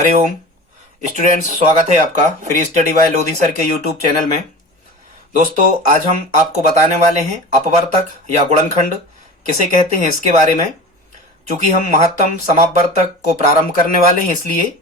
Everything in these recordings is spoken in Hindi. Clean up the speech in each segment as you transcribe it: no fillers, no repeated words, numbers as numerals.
हरिओम स्टूडेंट्स, स्वागत है आपका free study bye Lodhi sir के यूट्यूब चैनल में। दोस्तों, आज हम आपको बताने वाले हैं अपवर्तक या गुणनखंड किसे कहते हैं इसके बारे में। चूंकि हम महत्तम समापवर्तक को प्रारंभ करने वाले हैं, इसलिए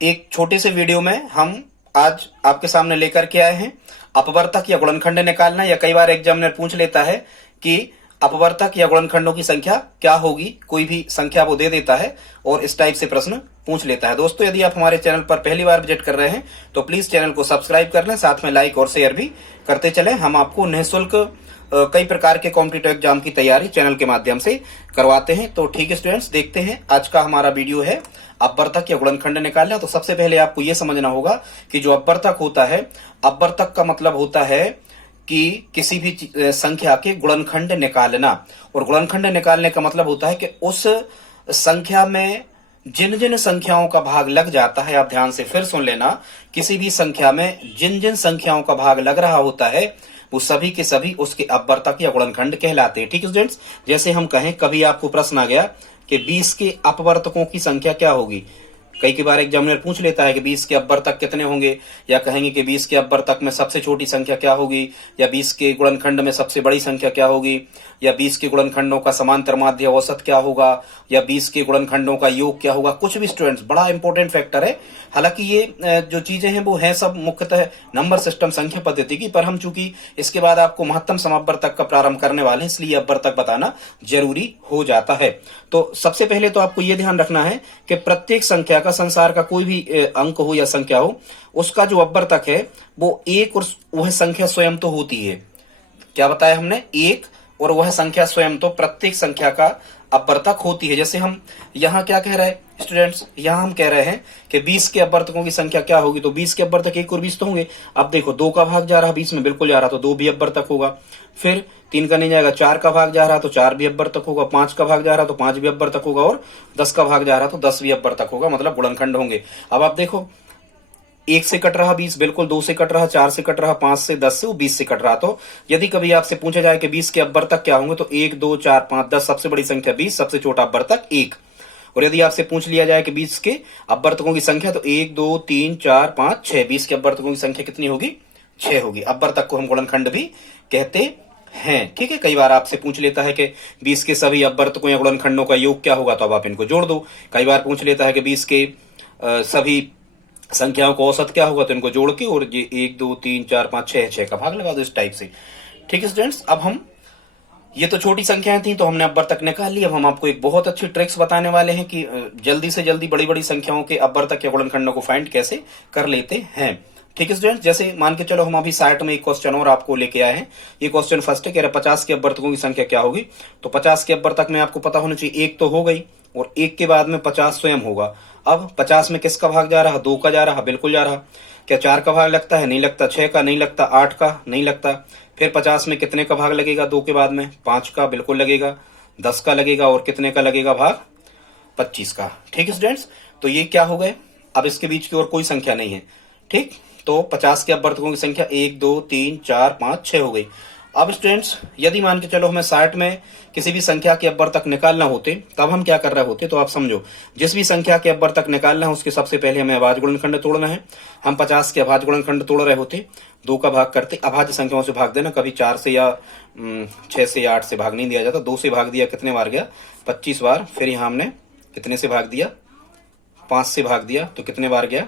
एक छोटे से वीडियो में हम आज आपके सामने लेकर के आए हैं अपवर्तक या गुणनखंड निकालना। या कई बार एग्जामिनर पूछ लेता है कि अपवर्तक या गुणनखंडों की संख्या क्या होगी, कोई भी संख्या वो दे देता है और इस टाइप से प्रश्न पूछ लेता है। दोस्तों, यदि आप हमारे चैनल पर पहली बार विजिट कर रहे हैं तो प्लीज चैनल को सब्सक्राइब कर लें, साथ में लाइक और शेयर भी करते चलें। हम आपको निःशुल्क कई प्रकार के कॉम्पिटिटिव एग्जाम की तैयारी चैनल के माध्यम से करवाते हैं। तो ठीक है स्टूडेंट्स, देखते हैं आज का हमारा वीडियो है अपवर्तक या गुणनखंड निकालना। तो सबसे पहले आपको यह समझना होगा कि जो अपवर्तक होता है, अपवर्तक का मतलब होता है कि किसी भी संख्या के गुणनखंड निकालना। और गुणनखंड निकालने का मतलब होता है कि उस संख्या में जिन जिन संख्याओं का भाग लग जाता है, आप ध्यान से फिर सुन लेना, किसी भी संख्या में जिन जिन संख्याओं का भाग लग रहा होता है वो सभी के सभी उसके अपवर्तक या गुणनखंड कहलाते हैं। ठीक है स्टूडेंट्स, जैसे हम कहें कभी आपको प्रश्न आ गया कि 20 के अपवर्तकों की संख्या क्या होगी। कई बार एग्जामिनर पूछ लेता है कि 20 के अपवर्तक कितने होंगे, या कहेंगे कि 20 के अपवर्तक में सबसे छोटी संख्या क्या होगी, या 20 के गुणनखंड में सबसे बड़ी संख्या क्या होगी, या 20 के गुणनखंडों का समांतर माध्य औसत क्या होगा, या 20 के गुणनखंडों का योग क्या होगा। कुछ भी स्टूडेंट्स बड़ा इंपॉर्टेंट फैक्टर है। हालांकि ये जो चीजें हैं वो हैं सब मुख्यतः नंबर सिस्टम संख्या पद्धति की, पर हम चूंकि इसके बाद आपको महत्तम समापवर्तक का प्रारंभ करने वाले हैं, इसलिए अपवर्तक बताना जरूरी हो जाता है। तो सबसे पहले तो आपको ये ध्यान रखना है कि प्रत्येक संख्या का, संसार का कोई भी अंक हो या संख्या हो, उसका जो अपवर्तक है वो एक और वह संख्या स्वयं तो होती है। क्या बताया हमने? एक और वह संख्या स्वयं तो प्रत्येक संख्या का अपवर्तक होती है। जैसे हम यहाँ क्या कह रहे हैं स्टूडेंट्स, यहाँ हम कह रहे हैं कि 20 के अपवर्तकों की संख्या क्या होगी, तो 20 के अपवर्तक 1 और 20 तो होंगे। अब देखो 2 का भाग जा रहा 20 में, बिल्कुल जा रहा, तो 2 भी अपवर्तक होगा। फिर 3 का नहीं जाएगा, 4 का भाग जा रहा तो 4 भी अपवर्तक होगा, 5 का भाग जा रहा तो 5 भी अपवर्तक होगा, और 10 का भाग जा रहा तो 10 भी अपवर्तक होगा, मतलब गुणनखंड होंगे। अब आप देखो 1 से कट रहा 20, बिल्कुल 2 से कट रहा, 4 से कट रहा, 5 से, 10 से, 20 से कट रहा। तो यदि कभी आपसे पूछा जाए कि 20 के अपवर्तक क्या होंगे, तो 1, 2, 4, 5, 10, सबसे बड़ी संख्या 20, सबसे छोटा अपवर्तक 1। और यदि आपसे पूछ लिया जाए कि 20 के अपवर्तकों की संख्या, तो 1, 2, 3, 4, 5, 6, 20 के अपवर्तकों की संख्या कितनी होगी? 6 होगी। अपवर्तक को हम गुणनखंड भी कहते हैं। ठीक है, कई बार आपसे पूछ लेता है कि 20 के सभी अपवर्तकों या गुणनखंडों का योग क्या होगा, तो अब आप इनको जोड़ दो। कई बार पूछ लेता है कि 20 के सभी संख्याओं का औसत क्या होगा, तो इनको जोड़ के और ये 1, 2, 3, 4, 5, 6 का भाग लगा दो, इस टाइप से। ठीक है स्टूडेंट्स, अब हम ये तो छोटी संख्याएं थी तो हमने अपवर्तक निकाल ली। अब हम आपको एक बहुत अच्छी ट्रिक्स बताने वाले हैं कि जल्दी से जल्दी बड़ी बड़ी संख्याओं के अपवर्तक या गुणनखंडों को फाइंड कैसे कर लेते हैं। ठीक है स्टूडेंट्स, जैसे मान के चलो हम अभी साइट में एक क्वेश्चन और आपको लेके आए हैं। ये क्वेश्चन फर्स्ट है, कह रहे 50 के अपवर्तकों की संख्या क्या होगी। तो 50 के अपवर्तक में आपको पता होना चाहिए 1 तो हो गई, और 1 के बाद में 50 स्वयं होगा। अब 50 में किसका भाग जा रहा? 2 का जा रहा, बिल्कुल जा रहा। क्या 4 का भाग लगता है? नहीं लगता। 6 का नहीं लगता। 8 का नहीं लगता। फिर 50 में कितने का भाग लगेगा 2 के बाद में? 5 का बिल्कुल लगेगा। 10 का लगेगा, और कितने का लगेगा भाग? 25 का। ठीक है स्टूडेंट्स, तो ये क्या हो गए? अब इसके बीच की और कोई संख्या नहीं है। ठीक, तो 50 के अपवर्तकों की संख्या 1, 2, 3, 4, 5, 6 हो गई। अब स्टूडेंट्स, यदि मान के चलो हमें 60 में किसी भी संख्या के अपवर्तक निकालना होते, तब हम क्या कर रहे होते? तो आप समझो, जिस भी संख्या के अपवर्तक निकालना है उसके सबसे पहले हमें अभाज्य गुणनखंड तोड़ना है। हम 50 के अभाज्य गुणनखंड तोड़ रहे होते, 2 का भाग करते, अभाज्य संख्याओं से भाग देना, कभी 4 से या 6 से या 8 से भाग नहीं दिया जाता। 2 से भाग दिया, कितने बार गया? 25 बार। फिर यहाँ हमने कितने से भाग दिया? 5 से भाग दिया, तो कितने बार गया?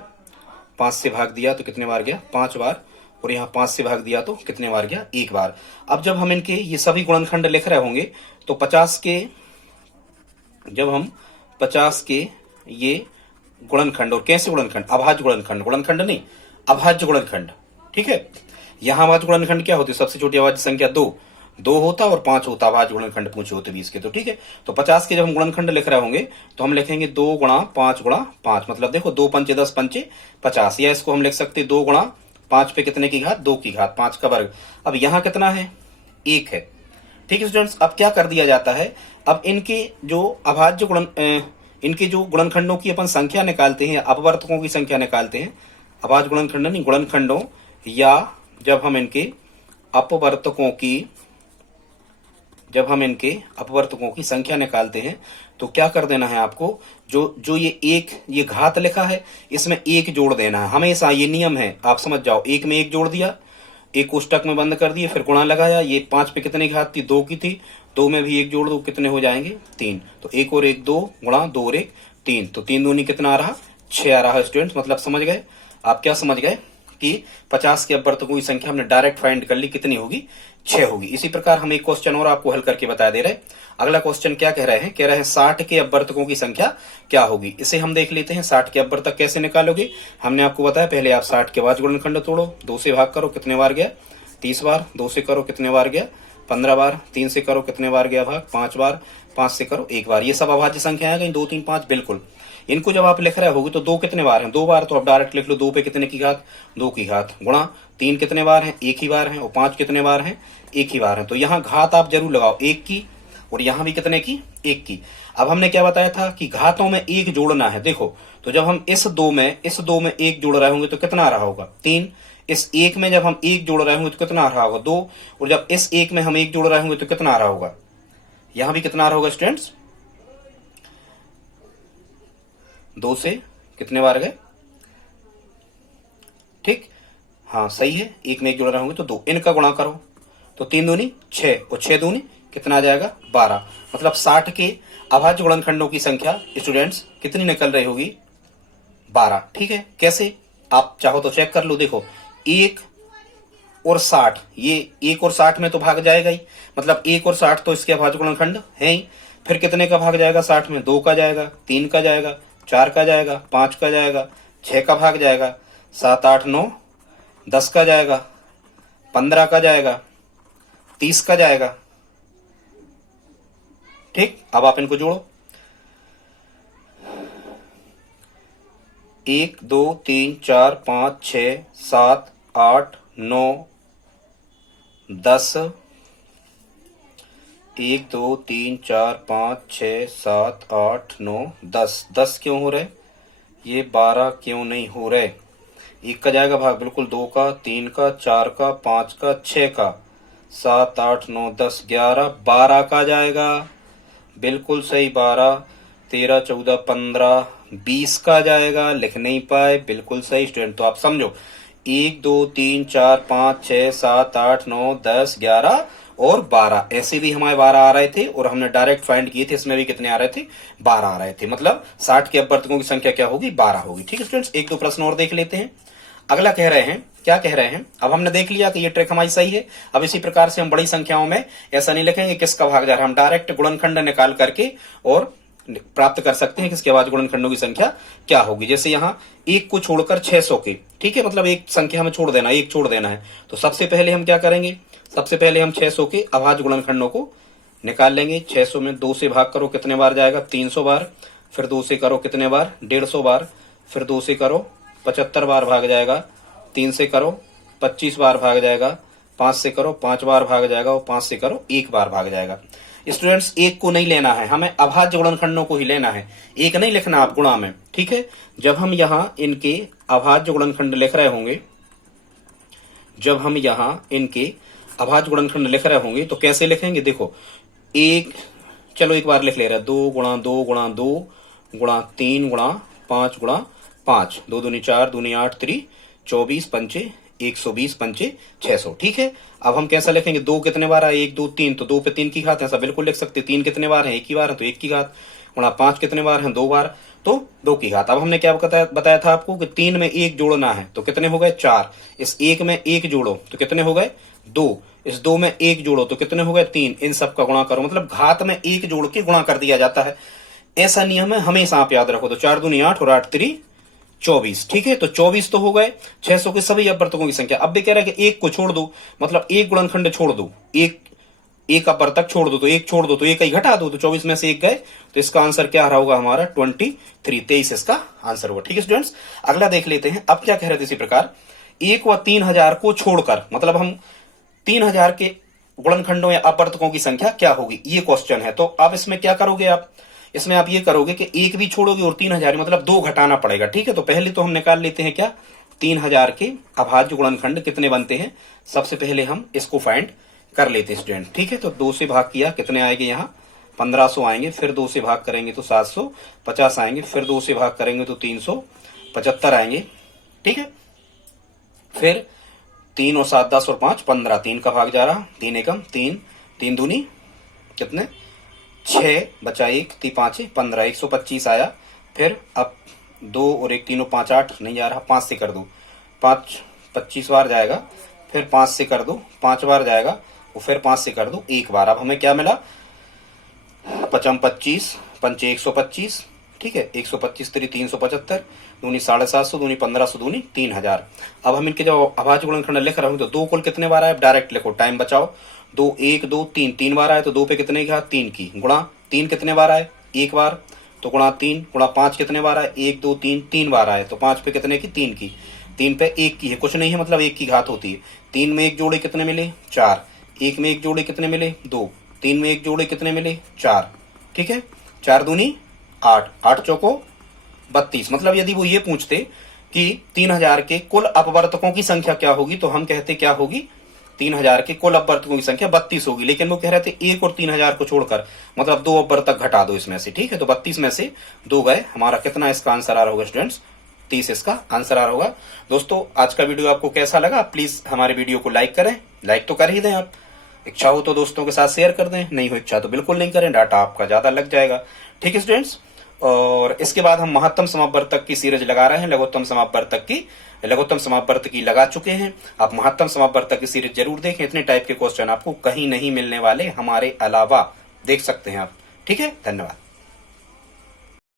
5 से भाग दिया तो कितने बार गया? 5 बार। और यहाँ 5 से भाग दिया तो कितने बार गया? 1 बार। अब जब हम इनके ये सभी गुणनखंड लिख रहे होंगे, तो 50 के, जब हम 50 के ये गुणनखंड, और कैसे गुणनखंड? अभाज्य गुणनखंड, गुणनखंड नहीं, अभाज्य गुणनखंड। ठीक है, यहाँ अभाज्य गुणनखंड क्या होती है? सबसे छोटी अभाज्य संख्या 2 होता और 5 होता। अभाज्य गुणनखंड पूछे होते 20 के, तो ठीक है। तो 50 के जब हम गुणनखंड लिख रहे होंगे तो हम लिखेंगे 2 गुणा 5 गुणा 5, मतलब देखो 2 पंचे 10, पंचे 50, या इसको हम लिख सकते 2 गुणा 5 पे कितने की घात? 2 की घात, 5 का वर्ग। अब यहाँ कितना है? 1 है। ठीक है स्टूडेंट्स, अब क्या कर दिया जाता है? अब इनके जो अभाज्य इनके जो गुणनखंडों की अपन संख्या निकालते हैं, अपवर्तकों की संख्या निकालते हैं, अभाज्य गुणनखंड नहीं, गुणनखंडों, या जब हम इनके अपवर्तकों की जब हम इनके अपवर्तकों की संख्या निकालते हैं तो क्या कर देना है आपको, जो ये घात लिखा है इसमें एक जोड़ देना है हमेशा। ये नियम है, आप समझ जाओ। एक में एक जोड़ दिया, एक कोष्टक में बंद कर दिए, फिर गुणा लगाया। ये 5 पे कितनी घात थी, 2 की थी, 2 में भी एक जोड़ दो, कितने हो जाएंगे 3। तो 1 और 1 2 गुणा 2 और 1 3, तो 3 दूनी कितना आ रहा 6 आ रहा है स्टूडेंट्स। मतलब समझ गए आप, क्या समझ गए कि 50 के अपवर्तकों की संख्या हमने डायरेक्ट फाइंड कर ली, कितनी होगी 6 होगी। इसी प्रकार हम एक क्वेश्चन और आपको हल करके बता दे रहे। अगला क्वेश्चन क्या कह रहे हैं, कह रहे हैं 60 के अपवर्तकों की संख्या क्या होगी। इसे हम देख लेते हैं। 60 के अपवर्तक कैसे निकालोगे, हमने आपको बताया पहले आप 60 के बाद गुणनखंड तोड़ो, 2 से भाग करो, कितने बार गया 30 बार, 2 से करो कितने बार गया 15 बार, 3 से करो कितने बार गया भाग 5 बार, 5 से करो 1 बार। ये सब अभाज्य संख्या है, 2 3 5 बिल्कुल। इनको जब आप लिख रहे होगे तो 2 कितने बार हैं, 2 बार, तो आप डायरेक्ट लिख लो 2 पे कितने की घात 2 की घात, गुणा 3 कितने बार हैं 1 ही बार है, और 5 कितने बार हैं 1 ही बार है। तो यहाँ घात आप जरूर लगाओ 1 की, और यहाँ भी कितने की 1 की। अब हमने क्या बताया था कि घातों में 1 जोड़ना है। देखो तो जब हम इस दो में 1 जोड़ रहे होंगे तो कितना आ रहा होगा 3। इस 1 में जब हम 1 जोड़ रहे होंगे तो कितना आ रहा होगा 2, और जब इस 1 में हम 1 जोड़ रहे होंगे तो कितना आ रहा होगा, यहां भी कितना आ रहा होगा स्टूडेंट्स 2 से कितने बार गए, ठीक, हाँ सही है। 1 में 1 जोड़ रहे होंगे तो 2, इनका गुणा करो तो 3 दूनी 6, और 6 दूनी कितना आ जाएगा 12। मतलब 60 के अभाज्य गुणनखंडों की संख्या स्टूडेंट्स कितनी निकल रही होगी 12। ठीक है, कैसे आप चाहो तो चेक कर लो। देखो 1 और 60, ये 1 और 60 में तो भाग जाएगा ही, मतलब 1 और 60 तो इसके अभाज्य गुणनखंड है ही। फिर कितने का भाग जाएगा 60 में, 2 का जाएगा, 3 का जाएगा, 4 का जाएगा, 5 का जाएगा, 6 का भाग जाएगा, 7 8 9 10 का जाएगा, 15 का जाएगा, 30 का जाएगा। ठीक, अब आप इनको जोड़ो 1 2 3 4 5 6 7 8 9 10, 1 2 3 4 5 6 7 8 9 10, 10 क्यों हो रहे, ये 12 क्यों नहीं हो रहे। 1 का जाएगा भाग बिल्कुल, 2 का, 3 का, 4 का, 5 का, 6 का, 7 8 9 10 11, 12 का जाएगा बिल्कुल सही, 12 13 14 15 20 का जाएगा, लिख नहीं पाए, बिल्कुल सही स्टूडेंट। तो आप समझो 1 2 3 4 5 6 7 8 9 10 11 और 12, ऐसे भी हमारे 12 आ रहे थे, और हमने डायरेक्ट फाइंड किए थे, इसमें भी कितने आ रहे थे 12 आ रहे थे। मतलब 60 के अपवर्तकों की संख्या क्या होगी 12 होगी। ठीक है स्टूडेंट्स, एक दो प्रश्न और देख लेते हैं। अगला कह रहे हैं, क्या कह रहे हैं, अब हमने देख लिया कि ये ट्रिक हमारी सही है। अब इसी प्रकार से हम बड़ी संख्याओं में ऐसा नहीं लिखेंगे किसका भाग जा रहा है, हम डायरेक्ट गुणनखंड निकाल करके और प्राप्त कर सकते हैं किसके बाद गुणनखंडों की संख्या क्या होगी। जैसे यहाँ 1 को छोड़कर 600 के, ठीक है, मतलब एक संख्या हमें छोड़ देना, 1 छोड़ देना है। तो सबसे पहले हम क्या करेंगे, सबसे पहले हम 600 के अभाज्य गुणनखंडों को निकाल लेंगे। 600 में 2 से भाग करो कितने बार जाएगा 300 बार, फिर 2 से करो कितने बार 150 बार, फिर 2 से करो 75 बार भाग जाएगा, 3 से करो 25 बार भाग जाएगा, 5 से करो 5 बार भाग जाएगा, और 5 से करो 1 बार भाग जाएगा। स्टूडेंट्स 1 को नहीं लेना है, हमें अभाज्य गुणनखंडों को ही लेना है, 1 नहीं लिखना आप गुणा में। ठीक है, जब हम यहाँ इनके अभाज्य गुणनखंड लिख रहे होंगे, जब हम यहाँ इनके अभाज्य गुणनखंड लिख रहे होंगे तो कैसे लिखेंगे, देखो 1, चलो एक बार लिख ले रहा है 2 गुणा 2 गुणा 2 गुणा 3 गुणा 5 गुणा 5, 2 दूनी 4 दूनी 8 3 24 पंचे 120 पंचे 600। ठीक है, अब हम कैसा लिखेंगे, 2 कितने बार है 1 2 3, तो 2 पे 3 की घात, ऐसा बिल्कुल लिख सकते। 3 कितने बार है 1 की बार है तो 1 की घात, गुणा 5 कितने बार है 2 बार, तो 2 की घात। अब हमने क्या बताया था आपको कि 3 में 1 जोड़ना है, तो कितने हो गए 4। इस 1 में 1 जोड़ो तो कितने हो गए 2, इस 2 में 1 जोड़ो तो कितने हो गए 3, इन सब का गुणा करो, मतलब घात में 1 जोड़ के गुणा कर दिया जाता है। ऐसा नियम है, हमेशा आप याद रखो। तो 4 दूनी 8 और 8 3 24। ठीक है, तो 24 तो हो गए 600 के सभी अपवर्तकों की संख्या। अब भी कह रहा है कि 1 को छोड़ दो, मतलब 1 गुणनखंड छोड़ दो, एक अपवर्तक छोड़ दो, तो 1 छोड़ दो तो 1 ही घटा दो, तो 24 में से 1 गए, तो इसका आंसर क्या रहा होगा हमारा 23 इसका आंसर होगा। ठीक है स्टूडेंट्स, अगला देख लेते हैं। अब क्या कह रहे थे इसी प्रकार 1 व 3000 को छोड़कर, मतलब हम 3000 के गुणनखंडों या अपवर्तकों की संख्या क्या होगी, ये क्वेश्चन है। तो अब इसमें क्या करोगे आप, इसमें आप ये करोगे कि 1 भी छोड़ोगे और 3000, मतलब 2 घटाना पड़ेगा। ठीक है, तो पहले तो हम निकाल लेते हैं क्या 3000 के अभाज्य गुणनखंड कितने बनते हैं। सबसे पहले हम इसको फाइंड कर लेते स्टूडेंट। ठीक है, तो 2 से भाग किया, कितने आएंगे यहाँ 1500 आएंगे, फिर 2 से भाग करेंगे तो 750 आएंगे, फिर 2 से भाग करेंगे तो 375 आएंगे। ठीक है, फिर 3 और 7 10 और 5 15, 3 का भाग जा रहा, 3 एकम 3, 3 दूनी कितने 6, बचा 1, 3 5 15, 125 आया। फिर अब 2 और 1 3 और 5 8 नहीं आ रहा, 5 से कर दो, 5 25 बार जाएगा, फिर 5 से कर दो 5 बार जाएगा, और फिर 5 से कर दो 1 बार। अब हमें क्या मिला 5 25 5 125। ठीक है, 125 3 375, दूनी 750, दूनी 1500, दूनी 3000। अब हम इनके जो अभाज्य गुणनखंड लिख रहे हूं तो 2 कुल कितने बार आए, डायरेक्ट लिखो, टाइम बचाओ। 2 1 2 3 3 बार आए तो 2 पे कितने की घात 3 की, गुणा 3 कितने बार आए 1 बार, तो गुणा 3, गुणा 5 कितने बार आए 1 2 3 3 बार आए, तो 5 पे कितने की 3 की, 3 पे 1 की है, कुछ नहीं है, मतलब 1 की घात होती है। 3 में 1 जोड़े कितने मिले 4, 1 में 1 जोड़े कितने मिले 2, 3 में 1 जोड़े कितने मिले 4। ठीक है, 4 दूनी 8, 8 चौको 32। मतलब यदि वो ये पूछते कि 3000 के कुल अपवर्तकों की संख्या क्या होगी, तो हम कहते क्या होगी 3000 के कुल अपवर्तकों की संख्या 32 होगी। लेकिन वो कह रहे थे 1 और 3000 को छोड़कर, मतलब 2 अपवर्तक घटा दो इसमें से। ठीक है, तो 32 में से 2 गए, हमारा कितना इसका आंसर आ रहा होगा स्टूडेंट्स 30 इसका आंसर आ रहा होगा। दोस्तों आज का वीडियो आपको कैसा लगा, प्लीज हमारे वीडियो को लाइक करें, लाइक तो कर ही दें आप, इच्छा हो तो दोस्तों के साथ शेयर कर दें, नहीं हो इच्छा तो बिल्कुल नहीं करें, डाटा आपका ज्यादा लग जाएगा। ठीक है स्टूडेंट्स, और इसके बाद हम महत्तम समापवर्तक की सीरीज लगा रहे हैं, लघुत्तम समापवर्तक की लगा चुके हैं। आप महत्तम समापवर्तक की सीरीज जरूर देखें, इतने टाइप के क्वेश्चन आपको कहीं नहीं मिलने वाले, हमारे अलावा देख सकते हैं आप। ठीक है, धन्यवाद।